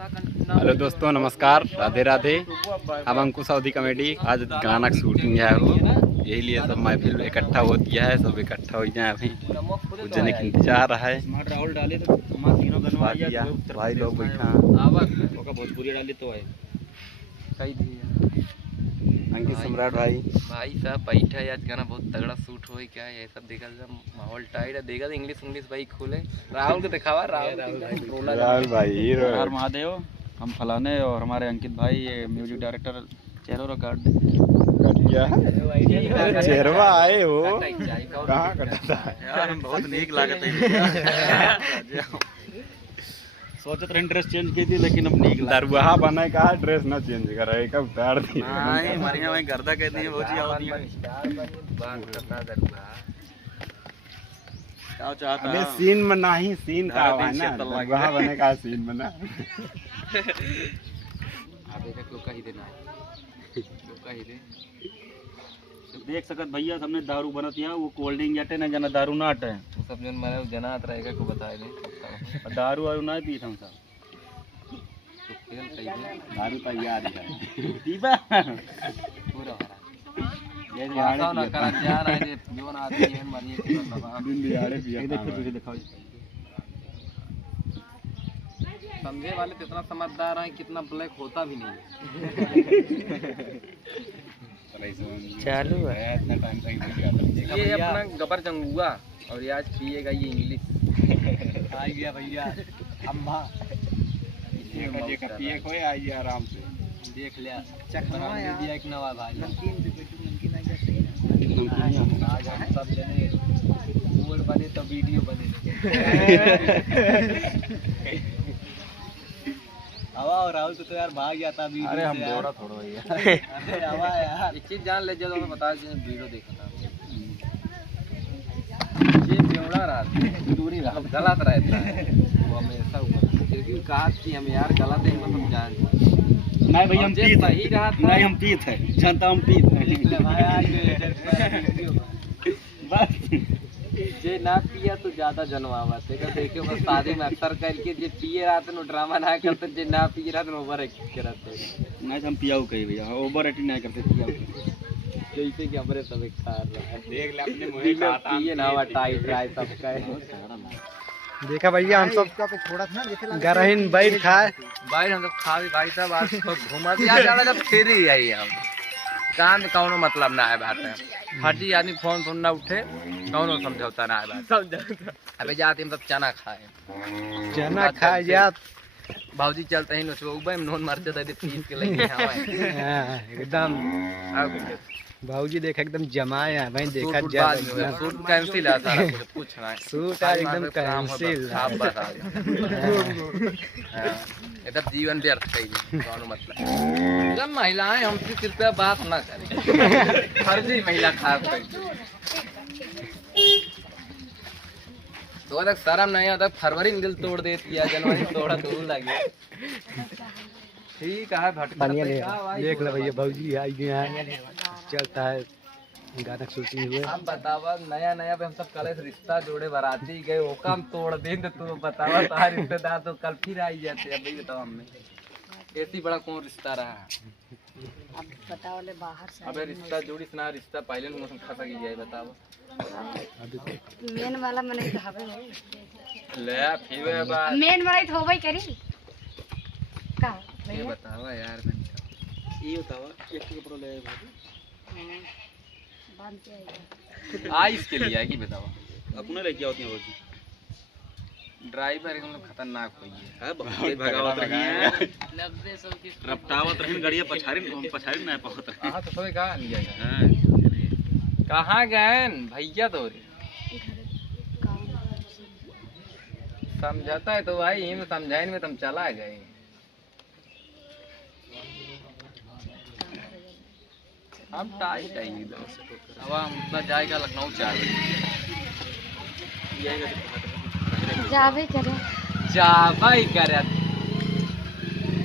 Hello दोस्तों, नमस्कार, राधे राधे। अब अंकुश साउदी कॉमेडी आज गाना की शूटिंग है वो, यही लिए सब महफिल इकट्ठा होती है, सब इकट्ठा हो जाए। अभी जने की इंतजार है। भाई लोग बैठा भोजपुरी डाली तो है अंकित सम्राट भाई साहब बैठा है। आज गाना बहुत तगड़ा शूट हो क्या है, ये सब देखा माहौल टाइट है। देखा इंग्लिश भाई खोले राहुल को दिखावा। राहुल भाई हर महादेव, हम फलाने और हमारे अंकित भाई ये म्यूजिक डायरेक्टर चेहरों कार्ड चेहरवा आए हो कहाँ करता है यार, हम बहुत नीक लागत है। सोचत रहे ड्रेस चेंज की थी, लेकिन अब नीक दरवाहा बना कहा ड्रेस ना चेंज कर रहे कब उतार दी। नहीं मरिया वहीं गर्दा कहती है वो चीज क्या चाहता अबे सीन में नहीं, सीन का है ना, दरवाहा बने का सीन बना। अबे का लोका ही देना लोका ही दे देख सकत भैया सबने दारू बनत है, वो कोल्ड ड्रिंक जाते ना जना दारू ना आटे वो सब जन मारे जनात रहेगा को बताए दे दारू वारू ना पी हम सब तो खेल कही दे दारू तैयार है पीबा पूरा ये आसा ना करा जा रहा है जो ना आदमी है मारिए दिन दिहाड़े पिया देखो तुझे दिखाओ। समझे वाले तो इतना समझदार है, कितना ब्लैक होता भी नहीं चालू है इतना टाइम तक ये अपना गबर जंगुआ और ये आज पिएगा ये इंग्लिश। आ गया भैया अम्मा ये पिए कोई आइए आराम से देख लिया चखना दिया एक नवा भाई नमकीन आज हम सब जने बोल बने तो वीडियो बने हवा और राहुल तो यार भाग गया था वीडियो। अरे हम बोरा थोड़ा भैया अरे हवा यार एक चीज जान ले जो मैं बता वीडियो देखा था ये बेवड़ा रहा दूरी रहा गलत रहता है वो हमेशा ऊपर क्योंकि कहा कि हम यार गलत है हम जान नहीं भैया हम पीत सही रहा था नहीं हम पीत है जनता हम पीत है बस जे ना पिया तो ज्यादा जनवावा देखियो बस शादी में अक्सर करके जे पिए रहते नो ड्रामा ना करते, जे ना पिए रहते ओवर एक्टिंग करते। नहीं हम पियाऊ कही भैया ओवर एक्टिंग नहीं करते पियाऊ जैसे कि हमरे सब खा रहा है देख ले अपने मुंह का पिए ना हुआ टाइट रहा है सबका देखा भैया हम सब गरहिन बैठ खाए भाई हम सब खा भी भाई साहब आज तो घुमा दिया ज्यादा जब फिर ही आई हम काम कौनो मतलब ना है बात है फटी आदमी फोन ना उठे कौनो समझौता ना है बात। अबे जाते हम सब चना खाए जात भाजी चलते हैं नुसबे उबे में नून मरते थे पीस के लेके एकदम भाऊजी देखा एकदम जमाए है भाई, देखा सूट कैंसिल है सारा कुछ पूछना है सूट आज एकदम कैंसिल आप बता इधर जीवन व्यर्थ कहीं कौन मतलब जब महिलाएं हमसे कृपया बात ना करें फर्जी महिला खास तो तक शर्म नहीं आता, फरवरी में दिल तोड़ देती है, जनवरी में तोड़ा दूर लगे ठीक है भटका देख लो भैया भाऊजी आई गए चलता है गाना शूटिंग हुए। हम बतावा नया नया पे हम सब कल रिश्ता जोड़े बाराती गए वो काम तोड़ दे तो बतावा तार रिश्तेदार तो कल फिर आई जाते हैं। भाई बताओ हमने ऐसी बड़ा कौन रिश्ता रहा अब बताओ ले बाहर से अबे रिश्ता जोड़ी सुना रिश्ता पहले मौसम खसा की जाए बताओ मेन वाला मने हवे हो ले फिर बात मेन वाला तो होबई करी का ये बतावा यार ये बतावा एक कपड़ा ले बांध के आई इसके लिए है कि बतावा अपने लेके आती हैं वो ड्राइवर एकदम खतरनाक हुई है बहुत भगावत रही है 90 की रफ्तावत रही गाड़ियां पछाड़ी ना पहुंच रही। हां तो सोए कहां लिया हां कहां गए भैया तो समझाता है तो भाई इन समझाने में तुम चला गए हम टाइट है अब हम अपना जाएगा लखनऊ 4 बजे जावे करे जावा ही करे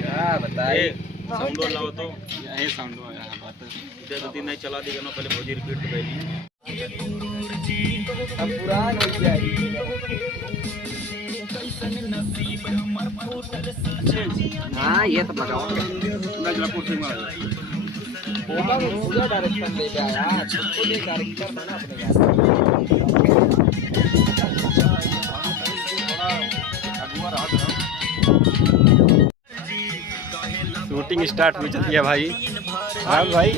क्या बताए साउंड लाओ तो यही साउंड बात इधर 2-3 नहीं चला देगा ना पहले भौजी रिपीट कर अब पुरान हो गया हाँ ये तो बताओ पूरा डायरेक्शन ले गया यार खुद एक डायरेक्टर था ना अपने शूटिंग स्टार्ट हो चुकी है भाई। हाँ भाई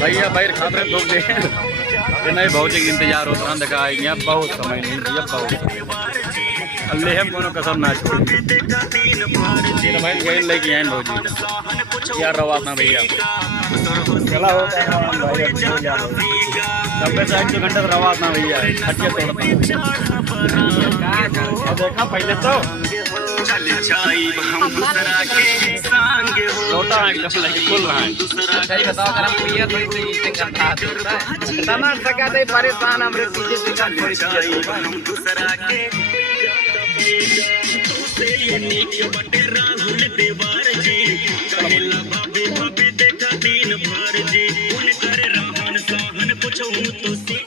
भैया भाई खाते लोग देखे नहीं बहुत जगह इंतजार होता है देखा यहाँ बहुत समय नहीं दिया बहुत अल्लाह हम कोनो कसम ना छोड़ भाई गए लेके आए बहुत यार रवाना भैया चला होता है भाई 90 घंटे रवाना भैया हटके तोड़ता देखा पहले तो लोटा एकदम लगे खुल रहा है सही बताओ अगर हम पिए तो इतनी करता है समझ सका दे परेशान हमरे पीछे से काम छोड़ दूसरा के बटे राहुल देवार जी कहेला भाभी भाभी देखा दिन भर जी उन कर रहन सहन पूछो तो सी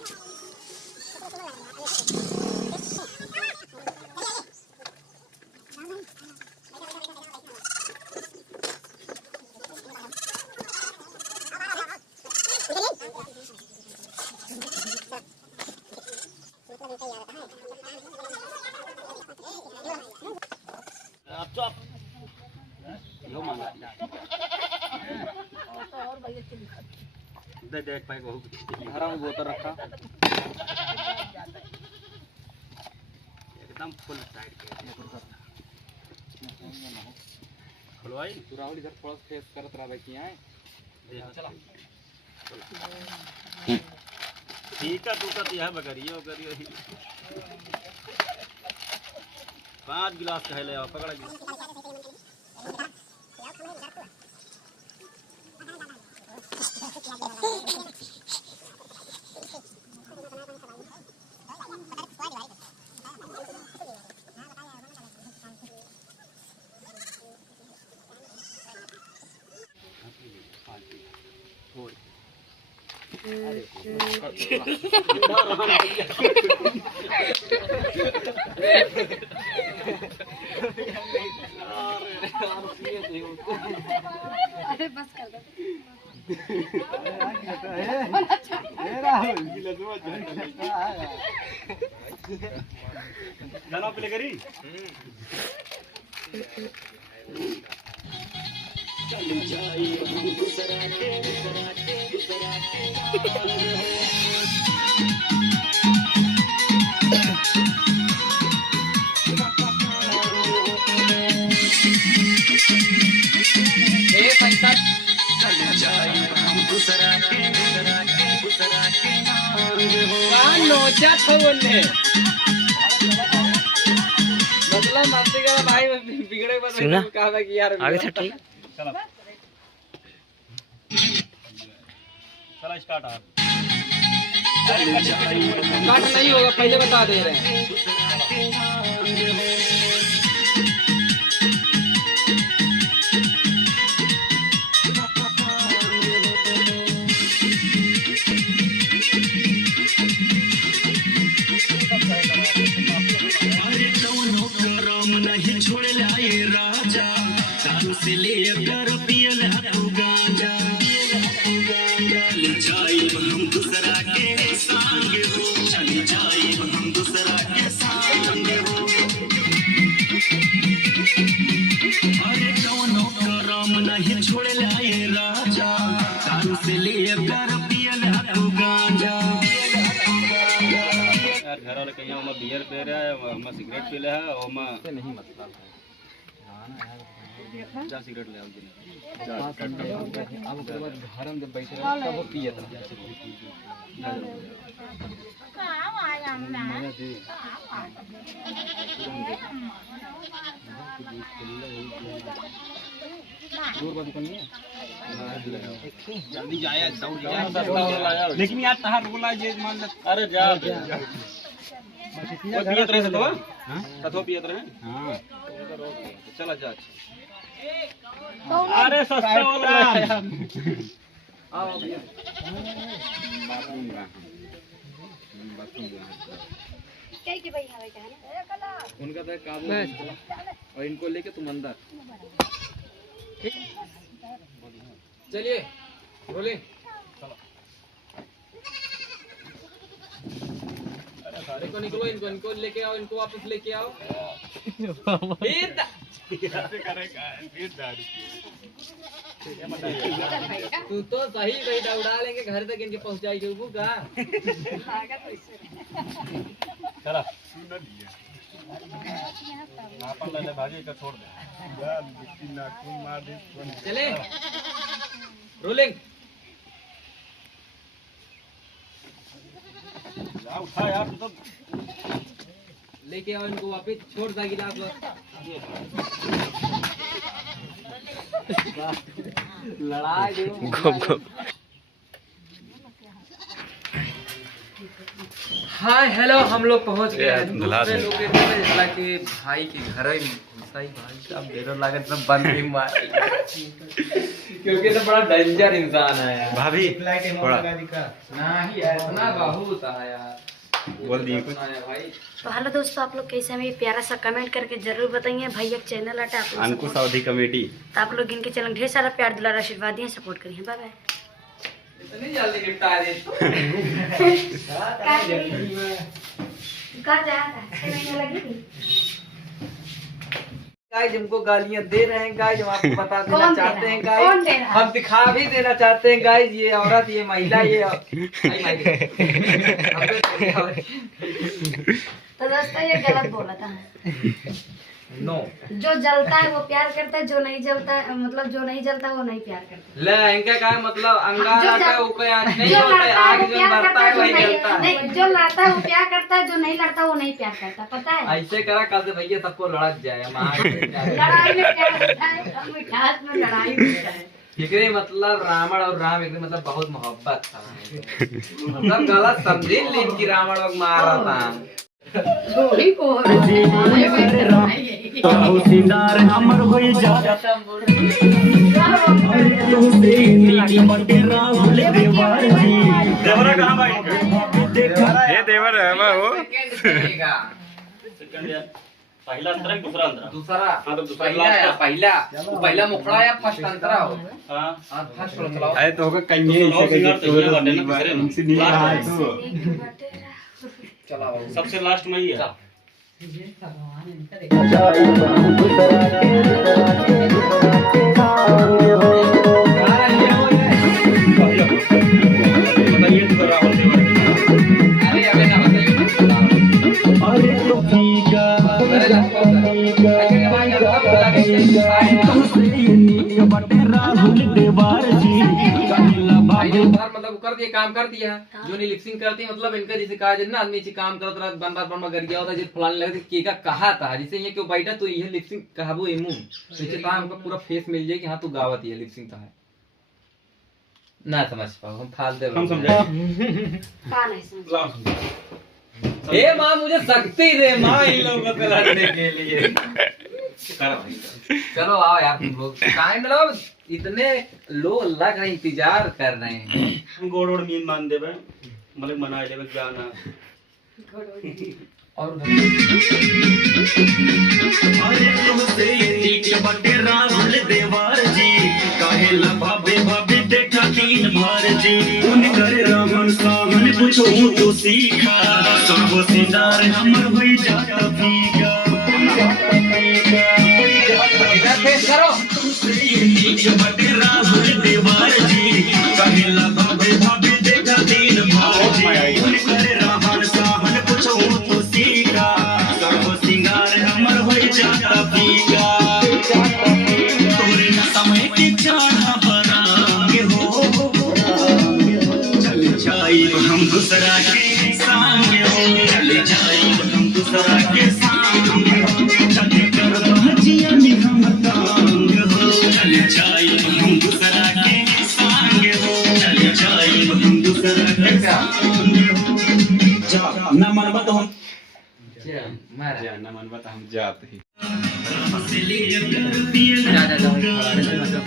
दे देख भाई बहु हरा में बोतल रखा एकदम फुल साइड के खुलवाई तू राहुल इधर थोड़ा फेस करत रहा भाई किया है चला ठीक है तू का यह बकरियो करियो 5 गिलास कह ले पकड़ अरे बस कर दो जाना पहले करी सुना आगे से ठीक चला चला स्टार्ट आप काट नहीं होगा पहले बता दे रहे हैं नहीं छोड़ लाए राजा दारू से ले कर पियला तू गांजा चली जाए हम दूसरा के संग हो चली जाए हम दूसरा के संग हो अरे कौनो करम नहीं छोड़ लाए राजा दारू से ले कर पियला तू गांजा यार घर वाले कहीं हम बियर पी रहे हैं हम सिगरेट पी रहे हैं और हम नहीं मतलब जा सिगरेट ले आओ अब उसके बाद घर में जब बैठे रहे तब वो पिए जल्दी जाए लेकिन यार तहां रोला जे मान ले अरे जा पियत रहे तो हां कथो पियत रहे हां चला जा अरे सस्ता वाला आओ भैया। क्या कि भाई हवे क्या है ना उनका तो काबू और इनको लेके तुम अंदर। चलिए बोले। इनको निकलो, इनको लेके आओ, इनको वापस लेके आओ। तू तो सही सही दौड़ा लेंगे घर तक, इनके पहुंचाई के ऊपर का। चला अपन ले भाजी का छोड़ दे। चले रोलिंग। उठा यार तू तो लेके आओ इनको वापस, छोड़ दा गिलास बस। लड़ाई देखो। हाय हेलो, हम लोग पहुंच गए हैं दूसरे लोकेशन में, जैसा कि भाई के घर ही भाई साहब देर लागत सब बंद ही मार क्योंकि तो बड़ा डेंजर इंसान है यार। भाभी थोड़ा नहीं इतना बहुत है यार, बोल दिए कुछ। भाई तो हेलो दोस्तों, आप लोग कैसे हैं? ये प्यारा सा कमेंट करके जरूर बताइए। भाई एक चैनल हटा आप लोग अंकुश साउदी कॉमेडी, तो आप लोग इनके चैनल ढेर सारा प्यार दुलार आशीर्वाद दिए, सपोर्ट करिए। Bye bye. इतनी जल्दी निपटा दे कर जाएगा 6 महीने लगेगी। गाइस हमको गालियां दे रहे हैं गाइस, हम आपको बता देना कौन दे चाहते रहा हैं है? कौन दे गाइस, रहा है? हम दिखा भी देना चाहते हैं गाइस, ये औरत, ये महिला, ये तो दोस्तों ये गलत बोला था। नो जो जलता है वो प्यार करता है, जो नहीं जलता है मतलब जो नहीं जलता वो नहीं प्यार करता। ले इनका क्या मतलब, अंगार जो आता है जल- ऊपर आग नहीं जो होता है, लड़ता है आग वो जो प्यार बढ़ता करता है है, जो वही नहीं जलता है। नहीं, जो लड़ता है वो प्यार करता है, जो नहीं लड़ता वो नहीं प्यार करता। पता है ऐसे करा कल से भैया सबको लड़क जाए हम आग से प्यार करें। लड़ाई में प्यार होता है और मिठास में लड़ाई होता है। एकरे मतलब रावण और राम एक मतलब बहुत मोहब्बत था, मतलब गलत समझी लीन की रावण लोग मार रहा था। थोड़ी को हो रहा है। सिंगार हमर होई जा देवरा कहां भाई? ये देवर है वो। सेकंड या पहला अंतरा है, दूसरा अंतरा? दूसरा हाँ, तो दूसरा पहला last या है। पहला मुखड़ा या फर्स्ट अंतरा हो। हां हां फर्स्ट फ्लोर चलाओ। अरे तो होगा कहीं नौ सिंगार तो ये बाटे ना, तीसरे में। चलाओ सबसे लास्ट में ही है। बताइए तो राहुल देवर। अरे अबे ना बताइए। अरे तो ठीक अरे लगता है ऐसे के भाई जब बोला कि राहुल देवार जी भाई जो बार मतलब कर दिए, काम कर दिया जो नहीं लिपसिंग करती, मतलब इनका जैसे कहा जाए ना, आदमी काम करत रहा बन रात बन गरिया होता जैसे फलाने लगे के का कहा था, जैसे ये क्यों बैठा तो ये लिपसिंग कहबो एमू तो इसे कहा हमका पूरा फेस मिल जाए कि हां तू गावत है लिपसिंग था है ना समझ पाओ हम फाल दे हम समझे। का नहीं समझ। लाओ हे मां मुझे शक्ति दे मां इन लोगों को लड़ने के लिए। करो भाई। चलो आओ यार तुम लोग टाइम लगाओ, इतने लोग लग रहे इंतजार कर रहे हैं। हम गोड़ ओड़ मीन मान देबे, मतलब मना लेबे गाना। और अरे तुमसे ठीक बटे राहुल देवार जी कहेला भाभी भाभी देखा तीन बार जी उनकर रामन सामन पूछो तो सीखा सब सिंगार हमर होई जाता फीका इधर फेस करो। ठीक बटे राहुल देवार जी कहेला भाभी भाभी देखा तीन बार जी उनकर रामन सामन पूछो तो सीखा सब सिंगार हमर होई जाता फीका तोरे समय के चाहा बरांगे हो चल जाई हम दूसरा के संग हो चल जाई हम दूसरा के संग चल कर भजिया निगम तांग हो चल जाई हम दूसरा के संग हो चल जाई हम दूसरा के संग हो जा ना मन मत हो मारा जाना मन बता हम जाते ही। जा जा जा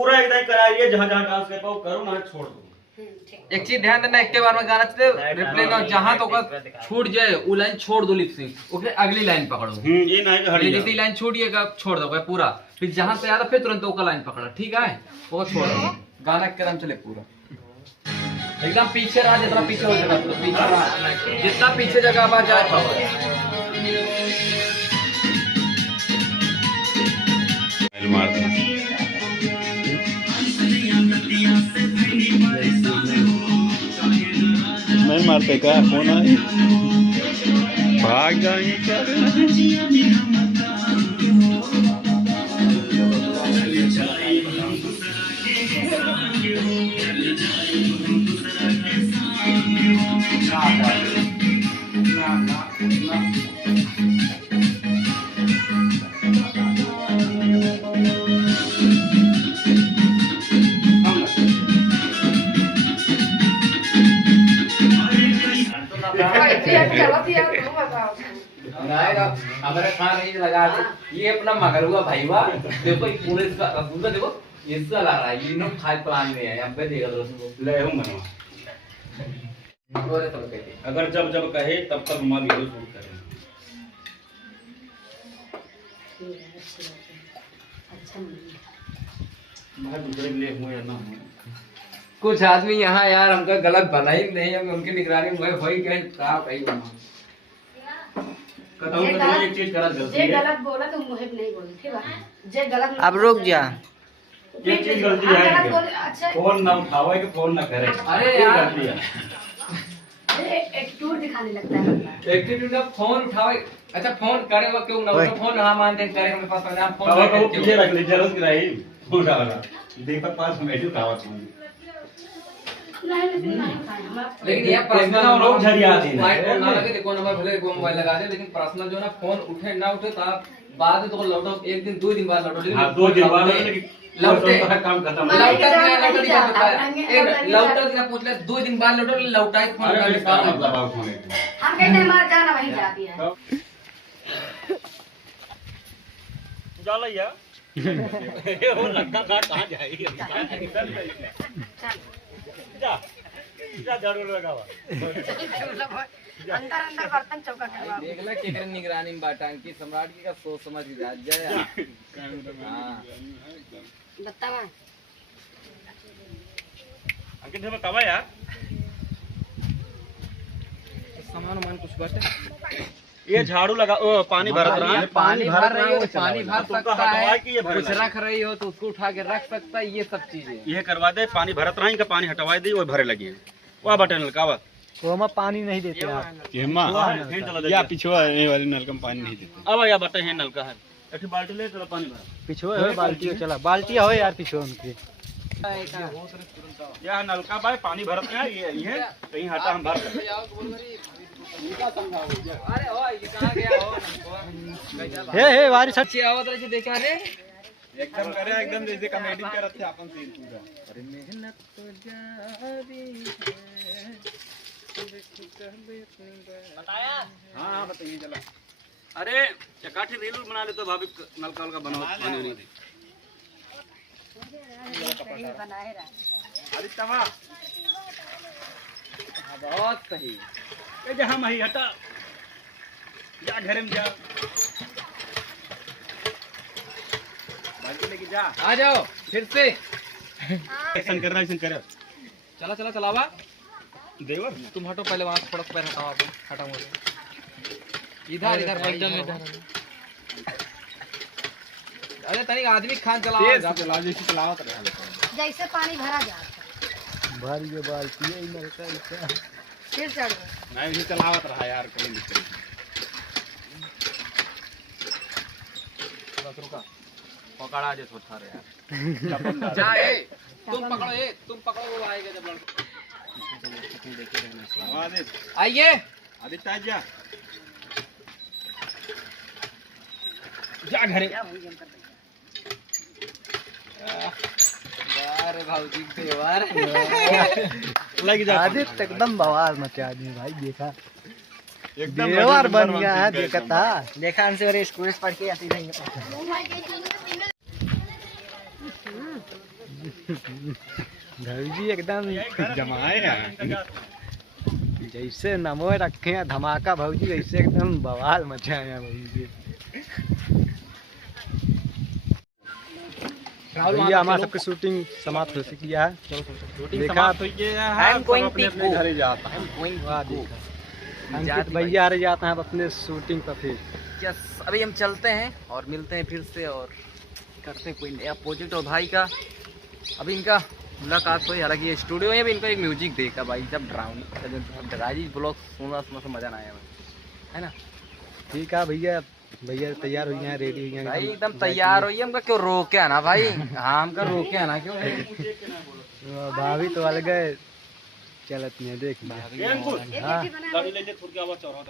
पूरा एकदम करा लिया, जहाँ जहाँ डांस कर पाओ करो, ना छोड़ दो। एक चीज ध्यान देना, एक के बार में गाना चले रिप्ले ना, जहां तो का छूट जाए वो लाइन छोड़ दो लिप सिंक, ओके अगली लाइन पकड़ो। ये ना है कि हट ये जाओ। जैसी लाइन छूटिएगा छोड़ दो पूरा, फिर जहां से आया फिर तुरंत वो लाइन पकड़ा, ठीक है वो छोड़ दो। गाना एकदम चले पूरा एकदम पीछे रहा, जितना पीछे हो जाएगा तो पीछे रहा, जितना पीछे जगह आवाज जाए। नहीं मारते का फोन है, भाग जाएंगे क्या? हमारे खान नहीं लगा दे, ये अपना मगर हुआ भाई वाह, देखो ये पूरे इसका रसूल देखो इसका ला रहा है, ये नो खाए प्लान में है, यहाँ पे देखा दोस्तों ले हूं मनवा, बोले तो कहते अगर जब जब कहे तब तक हम वीडियो शूट करें। भाई दूसरे के लिए हुए या ना हुए, कुछ आदमी यहाँ यार हमका गलत बना ही नहीं, हम उनकी निगरानी में वही कहीं कहा कहीं वहाँ कहता हूं कि एक चीज गलत गलती जे है, गलत बोला तो मुहिब नहीं बोली, ठीक है? जे गलत अब रुक जा। एक चीज गलती है गलत कि बोले, अच्छा फोन ना उठावे कि फोन ना करे। अरे ये यार। गलती है। एक टूर दिखाने लगता है। एटीट्यूड ना फोन उठावे, अच्छा फोन करे वो क्यों ना उठा, फोन हाँ मानते करे हमारे पास पहले आप फोन कहो पीछे रख ले, जरूरत की नहीं फोन डाला दीपक पास में बैठे उठावा फोन। लेकिन ये पर्सनल लोग झरिया दी ना। मोबाइल फोन ना लगे, देखो नंबर भले देखो मोबाइल लगा दे, लेकिन पर्सनल जो ना फोन उठे ना उठे तो आप बाद में तो लौटो, एक दिन 2 दिन बाद लौटो, लेकिन हाँ 2 दिन बाद लौटे काम खत्म। लौटर ना पूछ ले, 2 दिन बाद लौटो लौटाई फोन अरे करने क्या का मतलब आप फोन हम कहते हैं हमारा जाना वहीं जाती है। जाला या ये वो लड़का कहां जाएगी, जा जा झाड़ू लगावा। अंदर अंदर बर्तन चौका करवा। देखला केकरे निगरानी में बाटा की सम्राट की का सोच समझ के जा जाए। हां बतावा अंकित में कब यार सामान मान कुछ बाटे, ये झाड़ू लगा, ओ पानी भर रहा है, पानी भर रही हो, पानी भर तुमका सकता हटवा है, कि ये भर कुछ रख रही हो तो उसको उठा के रख सकता है, ये सब चीजें ये करवा दे, पानी भरत रहा इनका पानी हटवा दे, वो भरे लगी वाह बटन लगा वो हम पानी नहीं देते आप। या पिछवा ये वाले नलका में पानी नहीं देते। अब या बटन है नलका है, एक बाल्टी ले चलो पानी भर, पिछुए हो बाल्टी चला बाल्टी हो यार पिछुए उनके। यह नलका भाई पानी भरत है, ये कहीं हटा हम भर। अरे ओ ये कहां गया हो, हे बारिश अच्छी आवाज रही देखा रे, एकदम करे एकदम जैसे कॉमेडी करत थे अपन सीन पूरा। अरे मेहनत तो जारी है, बताया हां बताइए चला। अरे चकाठी रील बना ले तो भाभी नलका वलका बनाओ, पानी नहीं बनाए रहा। अरे तवा बहुत सही। ए जहां मही हटा जा घर में जा, बाल्टी लेके जा, आ जाओ फिर से, ऐसा करना ऐसा कर चला चला चलावा, देवर तुम हटो पहले, वहां से थोड़ा पैर हटाओ, आप हटाओ इधर इधर एकदम इधर। अरे तनिक आदमी खान चलाओ, चला जैसे चलावत रहे जैसे पानी भरा जाता भर ये बाल्टी है नलका इसका। फिर चढ़ गए। मैं भी चलावत रहा यार, कोई दिक्कत बस रुका, पकड़ा जे थोड़ा रे यार। जा ए तुम पकड़ो, ए तुम पकड़ो, वो आएगा जब लड़का। नहीं। आइए आदित्य जा जा घरे। अरे भाऊजी देवर लग जा आदित्य एकदम बवाल मचे आदमी भाई, देखा एकदम देवर बन गया है, देखा था देखा हमसे और स्कूल पढ़ के आती नहीं है। भौजी एकदम जमाए हैं, जैसे नमो रखे हैं धमाका भौजी, वैसे एकदम बवाल मचाए हैं भौजी। भैया हमारा सबकी शूटिंग समाप्त हो चुकी है। देखा आई एम गोइंग टू घर ही जाता है। वाह, देखा अंकित भैया रह जाते हैं अपने शूटिंग पर फिर। यस, अभी हम चलते हैं और मिलते हैं फिर से और करते हैं कोई नया प्रोजेक्ट। और भाई का अभी इनका मुलाकात हुई, हालांकि ये स्टूडियो में भी इनको एक म्यूजिक देखा भाई, जब ड्राउनी ब्लॉग सुना सुना से मजा ना आया है ना। ठीक है भैया, भैया तैयार हो गए हैं, रेडी हो गए भाई हैं एकदम तैयार होइए, हमका क्यों रोके आना भाई। हाँ, हमका रोके आना क्यों। भाभी तो अलग है, चलत नहीं है देख। एक हाँ। बना गाड़ी ले ले थोड़ी आवाज चौराहा तक।